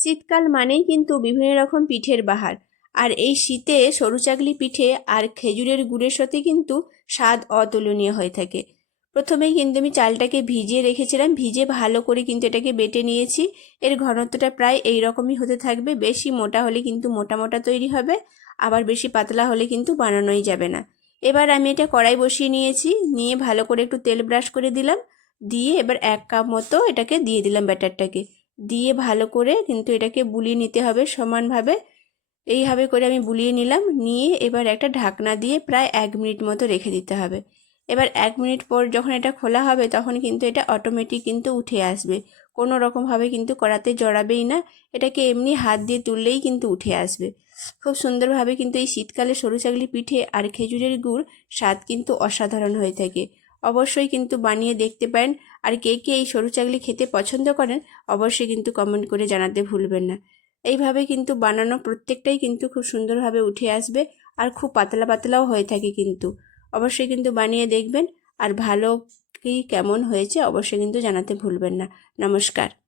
শীতকাল মানেই কিন্তু বিভিন্ন রকম পিঠের বাহার। আর এই শীতে সরু চাকলি পিঠে আর খেজুরের গুড়ের সাথে কিন্তু স্বাদ অতুলনীয় হয়ে থাকে। প্রথমেই কিন্তু আমি চালটাকে ভিজিয়ে রেখেছিলাম, ভিজে ভালো করে কিন্তু এটাকে বেটে নিয়েছি। এর ঘনত্বটা প্রায় এই রকমই হতে থাকবে, বেশি মোটা হলে কিন্তু মোটা মোটা তৈরি হবে, আবার বেশি পাতলা হলে কিন্তু বানানোই যাবে না। এবার আমি এটা কড়াই বসিয়ে নিয়েছি, নিয়ে ভালো করে একটু তেল ব্রাশ করে দিলাম, দিয়ে এবার 1 কাপ মতো এটাকে দিয়ে দিলাম ব্যাটারটাকে, দিয়ে ভালো করে কিন্তু এটাকে বুলিয়ে নিতে হবে সমানভাবে। এইভাবে করে আমি বুলিয়ে নিলাম, নিয়ে এবার একটা ঢাকনা দিয়ে প্রায় 1 মিনিট মতো রেখে দিতে হবে। এবার 1 মিনিট পর যখন এটা খোলা হবে তখন কিন্তু এটা অটোমেটিক কিন্তু উঠে আসবে, কোনো রকমভাবে কিন্তু কড়াতে জড়াবেই না, এটাকে এমনি হাত দিয়ে তুললেই কিন্তু উঠে আসবে। খুব সুন্দরভাবে কিন্তু এই শীতকালে সরু চাকলি পিঠে আর খেজুরের গুড় স্বাদ কিন্তু অসাধারণ হয়ে থাকে। অবশ্যই কিন্তু বানিয়ে দেখতে পারেন। আর কে কে এই সরু চাকলি খেতে পছন্দ করেন অবশ্যই কিন্তু কমেন্ট করে জানাতে ভুলবেন না। এইভাবে কিন্তু বানানো প্রত্যেকটাই কিন্তু খুব সুন্দরভাবে উঠে আসবে, আর খুব পাতলা পাতলাও হয়ে থাকে কিন্তু। অবশ্যই কিন্তু বানিয়ে দেখবেন, আর ভালো কি কেমন হয়েছে অবশ্যই কিন্তু জানাতে ভুলবেন না। নমস্কার।